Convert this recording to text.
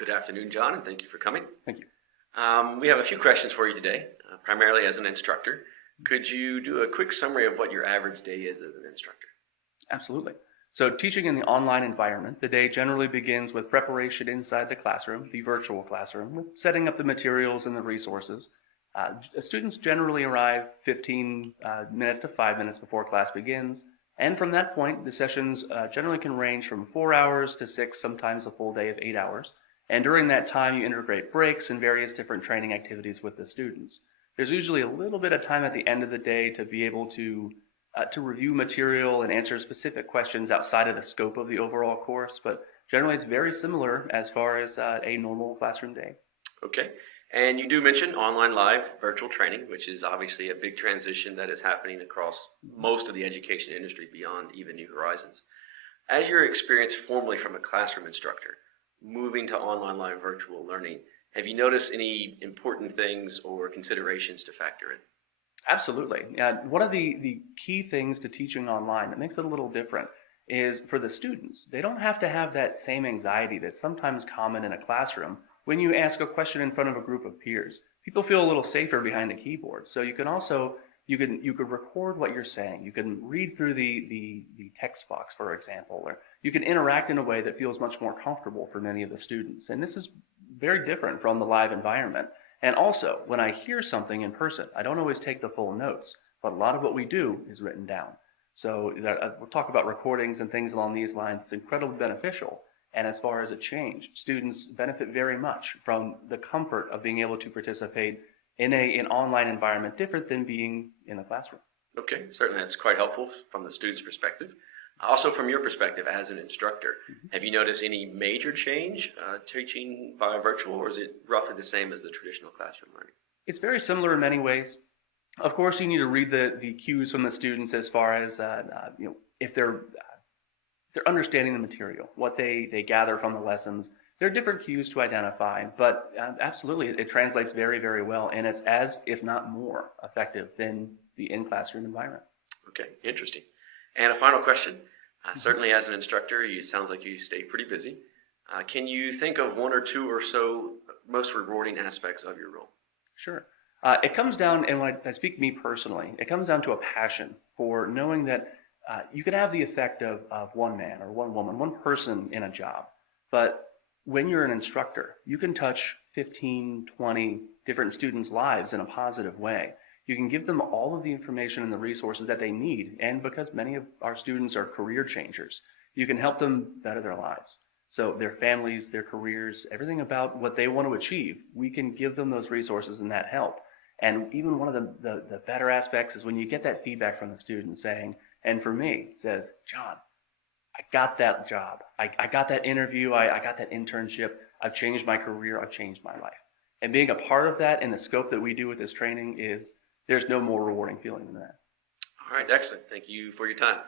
Good afternoon, John, and thank you for coming. Thank you. We have a few questions for you today, primarily as an instructor. Could you do a quick summary of what your average day is as an instructor? Absolutely. So teaching in the online environment, the day generally begins with preparation inside the classroom, the virtual classroom, with setting up the materials and the resources. Students generally arrive 15 minutes to 5 minutes before class begins. And from that point, the sessions generally can range from 4 hours to 6, sometimes a full day of 8 hours. And during that time, you integrate breaks and various different training activities with the students. There's usually a little bit of time at the end of the day to be able to review material and answer specific questions outside of the scope of the overall course, but generally it's very similar as far as a normal classroom day. Okay. And you do mention online live virtual training, which is obviously a big transition that is happening across most of the education industry beyond even New Horizons. As your experience formerly from a classroom instructor, moving to online live virtual learning, have you noticed any important things or considerations to factor in? Absolutely. One of the key things to teaching online that makes it a little different is for the students. They don't have to have that same anxiety that's sometimes common in a classroom when you ask a question in front of a group of peers. People feel a little safer behind the keyboard. So you can also, you could record what you're saying. You can read through the text box, for example, or you can interact in a way that feels much more comfortable for many of the students. And this is very different from the live environment. And also, when I hear something in person, I don't always take the full notes, but a lot of what we do is written down. So we'll talk about recordings and things along these lines. It's incredibly beneficial. And as far as a change, students benefit very much from the comfort of being able to participate in an online environment different than being in a classroom. Okay, certainly that's quite helpful from the student's perspective. Also from your perspective as an instructor, have you noticed any major change teaching via virtual, or is it roughly the same as the traditional classroom learning? It's very similar in many ways. Of course, you need to read the cues from the students as far as if they're understanding the material, what they gather from the lessons. There are different cues to identify, but absolutely, it translates very, very well, and it's as, if not more, effective than the in-classroom environment. Okay, interesting. And a final question. Certainly as an instructor, it sounds like you stay pretty busy. Can you think of one or two or so most rewarding aspects of your role? Sure. It comes down, and when I speak me personally, it comes down to a passion for knowing that you can have the effect of one man or one woman, one person in a job. But when you're an instructor, you can touch 15, 20 different students' lives in a positive way. You can give them all of the information and the resources that they need. And because many of our students are career changers, you can help them better their lives. So their families, their careers, everything about what they want to achieve, we can give them those resources and that help. And even one of the better aspects is when you get that feedback from the student saying, and for me, it says, John, I got that job. I got that interview. I got that internship. I've changed my career. I've changed my life. And being a part of that in the scope that we do with this training there's no more rewarding feeling than that. All right, excellent. Thank you for your time.